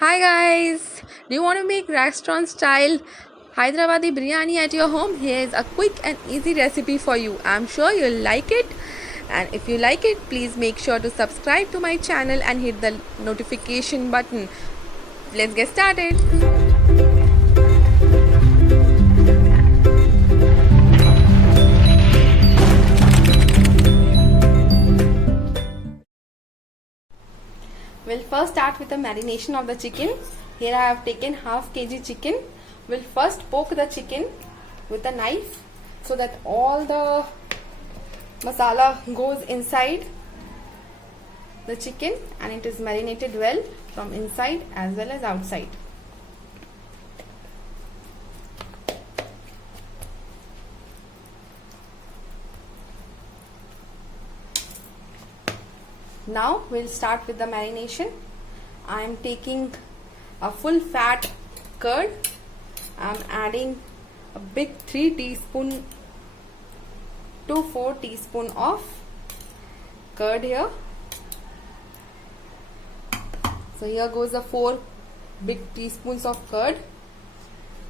Hi guys, do you want to make restaurant style Hyderabadi biryani at your home? Here is a quick and easy recipe for you. I'm sure you'll like it. And if you like it, please make sure to subscribe to my channel and hit the notification button. Let's get started. We'll first start with the marination of the chicken. Here I have taken half kg chicken. We'll first poke the chicken with a knife so that all the masala goes inside the chicken and it is marinated well from inside as well as outside. Now we'll start with the marination. I am taking a full fat curd. I am adding a big 3 teaspoon to 4 teaspoon of curd here. So here goes the 4 big teaspoons of curd.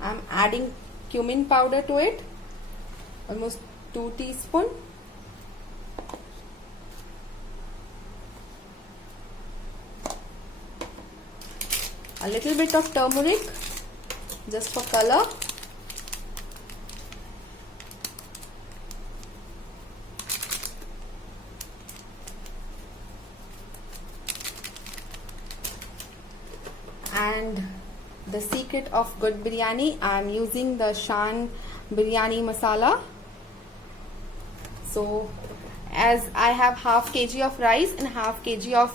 I am adding cumin powder to it, almost 2 teaspoon. A little bit of turmeric just for color. And the secret of good biryani, I am using the Shan biryani masala. So as I have half kg of rice and half kg of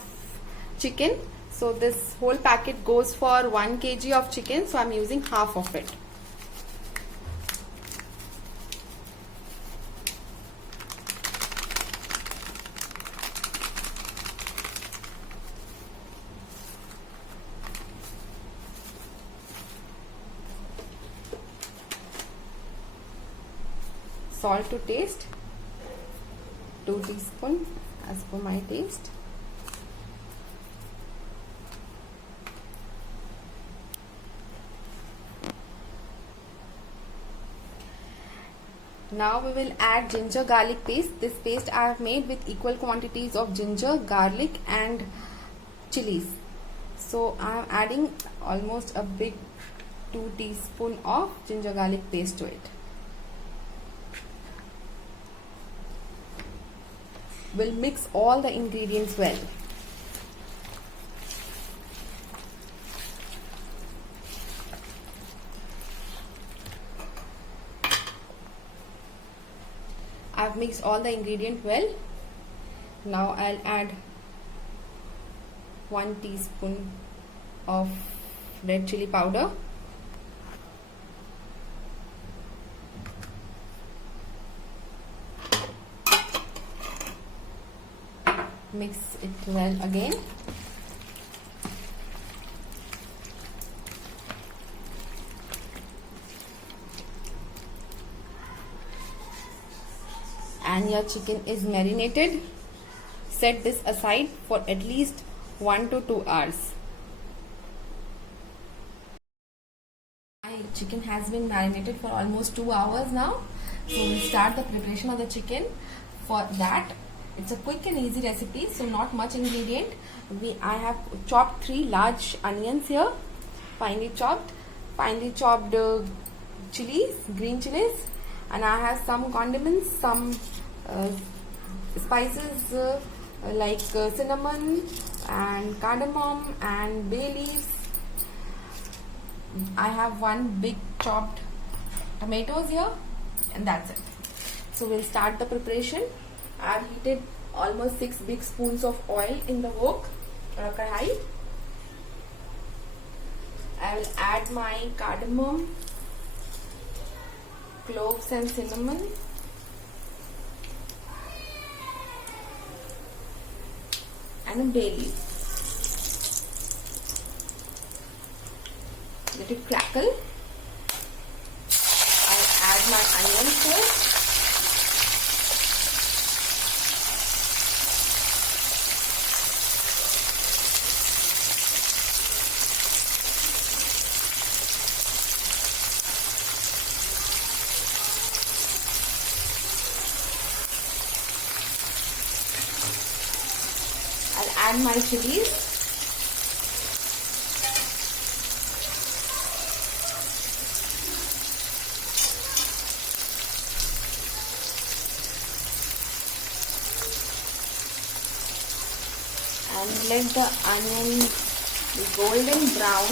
chicken, so this whole packet goes for 1 kg of chicken, so I am using half of it. Salt to taste, 2 teaspoon as per my taste. Now we will add ginger garlic paste. This paste I have made with equal quantities of ginger, garlic and chilies. So I am adding almost a big 2 teaspoon of ginger garlic paste to it. We'll mix all the ingredients well. I've mixed all the ingredients well. Now I'll add 1 teaspoon of red chili powder. Mix it well again. And your chicken is marinated. Set this aside for at least 1 to 2 hours. My chicken has been marinated for almost 2 hours now. So we'll start the preparation of the chicken. For that, it's a quick and easy recipe, so not much ingredient. I have chopped 3 large onions here, finely chopped chilies, green chilies, and I have some condiments, some spices like cinnamon and cardamom and bay leaves. I have 1 big chopped tomatoes here, and that's it. So we'll start the preparation. I have heated almost 6 big spoons of oil in the wok kadhai. I will add my cardamom, cloves and cinnamon, and a bay leaf. Let it crackle. I'll add my onions here. add my chilies. And let the onion be golden brown.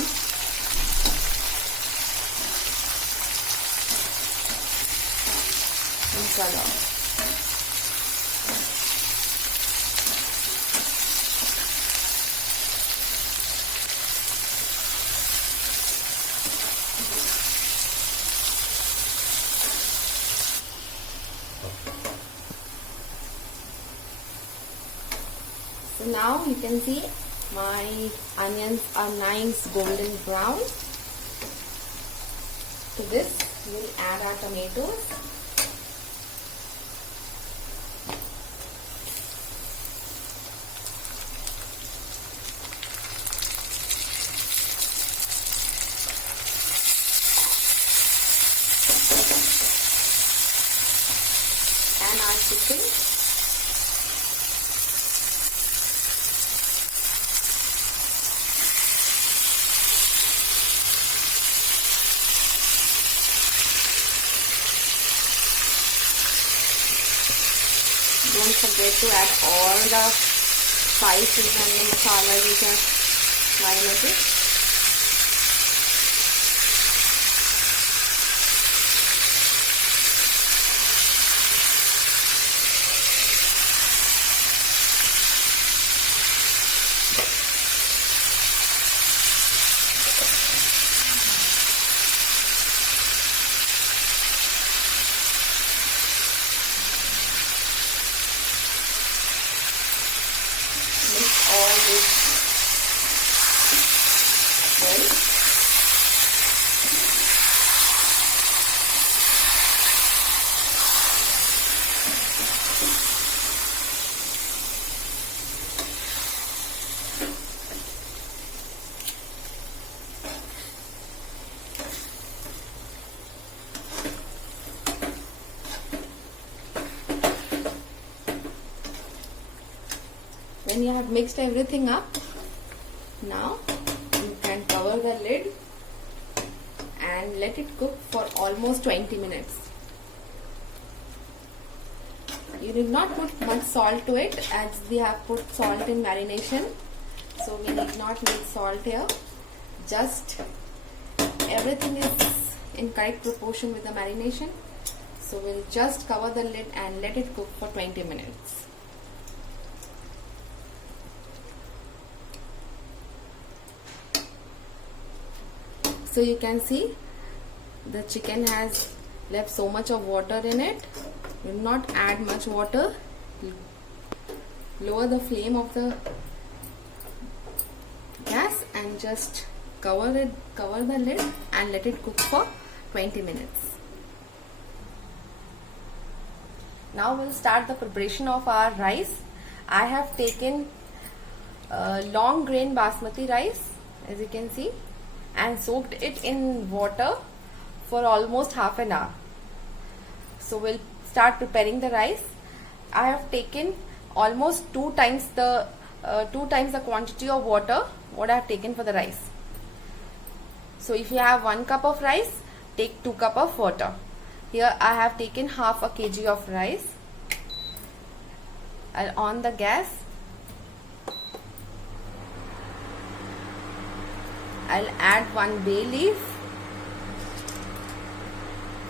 In color. So now you can see my onions are nice golden brown. To this we'll add our tomatoes. And our chicken. Don't forget to add all the spices and the masala which are marinated. All this well. When you have mixed everything up, now you can cover the lid and let it cook for almost 20 minutes. You did not put much salt to it as we have put salt in marination, so we need not need salt here. Just everything is in correct proportion with the marination, so we'll just cover the lid and let it cook for 20 minutes. So you can see the chicken has left so much of water in it. Do not add much water. Lower the flame of the gas and just cover the lid and let it cook for 20 minutes. Now we'll start the preparation of our rice. I have taken long grain basmati rice, as you can see, and soaked it in water for almost half an hour. So we'll start preparing the rice. I have taken almost two times the quantity of water what I have taken for the rice. So if you have 1 cup of rice, take 2 cup of water. Here I have taken half a kg of rice. I'll on the gas. I'll add 1 bay leaf,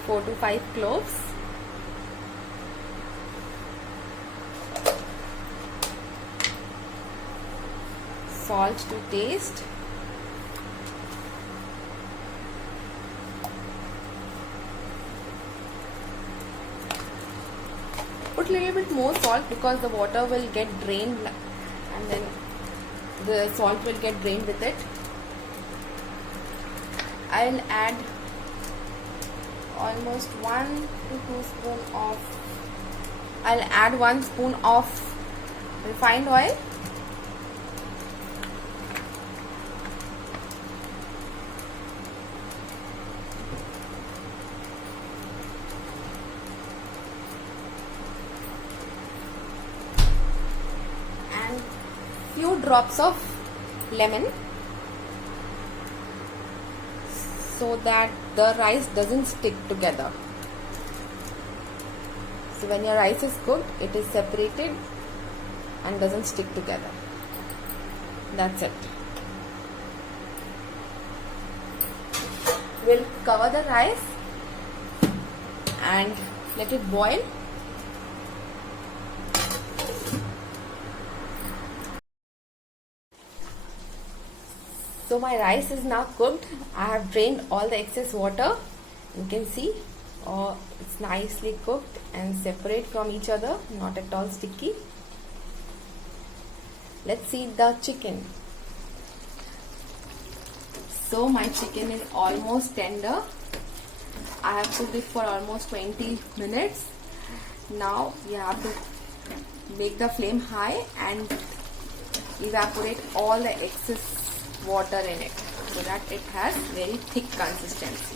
4 to 5 cloves, salt to taste, put a little bit more salt because the water will get drained and then the salt will get drained with it. I'll add almost 1 to 2 spoon of, I'll add 1 spoon of refined oil. And few drops of lemon so that the rice doesn't stick together. So when your rice is cooked, it is separated and doesn't stick together. That's it. We'll cover the rice and let it boil. So my rice is now cooked. I have drained all the excess water. You can see it's nicely cooked and separate from each other, not at all sticky. Let's see the chicken. So my chicken is almost tender. I have cooked it for almost 20 minutes. Now you have to make the flame high and evaporate all the excess water in it so that it has very thick consistency.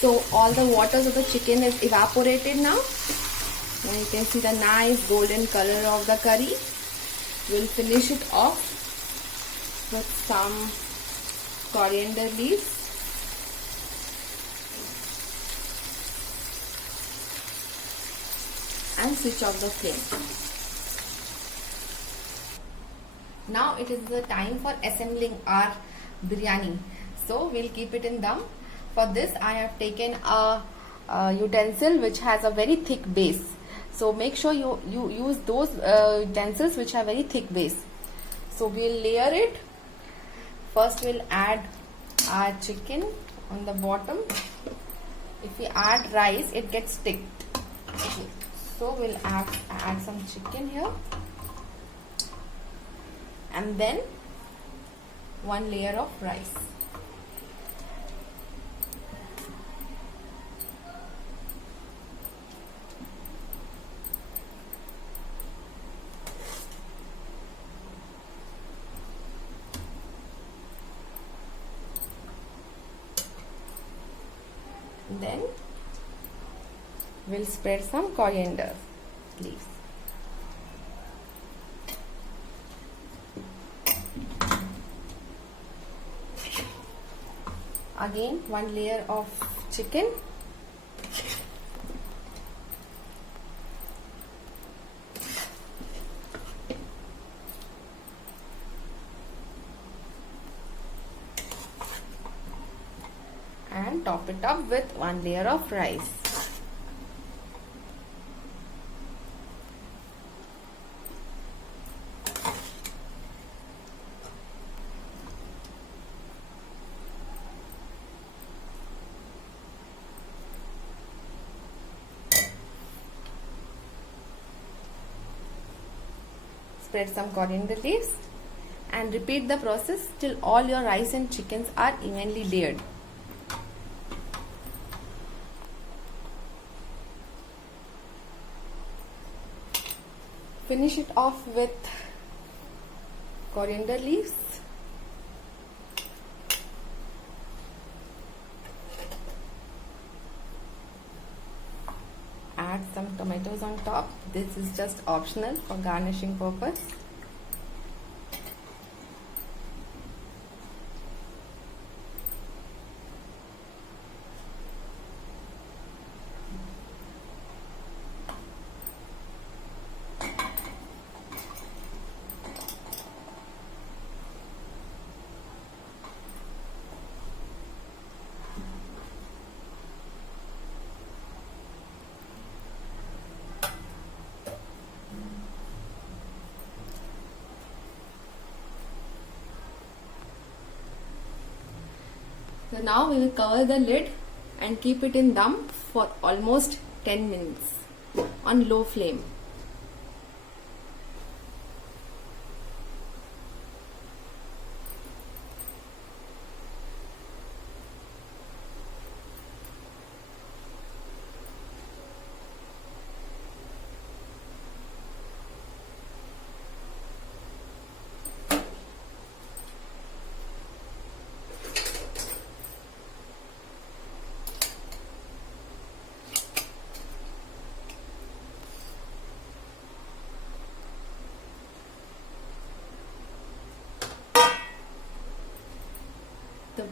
So all the waters of the chicken is evaporated now. Now you can see the nice golden color of the curry. We'll finish it off with some coriander leaves. And switch off the flame. Now it is the time for assembling our biryani. So we'll keep it in dum. For this I have taken a utensil which has a very thick base. So make sure you use those utensils which have very thick base. So we'll layer it. First we'll add our chicken on the bottom. If we add rice, it gets sticked. Okay. So we'll add some chicken here, and then one layer of rice. Then we'll spread some coriander leaves. Again, one layer of chicken. And top it up with one layer of rice. Spread some coriander leaves and repeat the process till all your rice and chickens are evenly layered. Finish it off with coriander leaves. Add some tomatoes on top. This is just optional for garnishing purpose. So now we will cover the lid and keep it in dum for almost 10 minutes on low flame.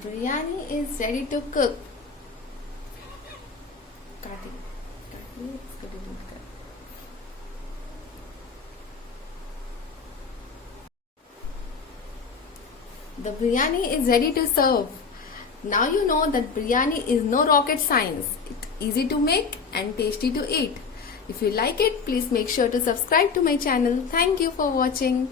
biryani is ready to cook. The biryani is ready to serve. Now you know that biryani is no rocket science. It's easy to make and tasty to eat. If you like it, please make sure to subscribe to my channel. Thank you for watching.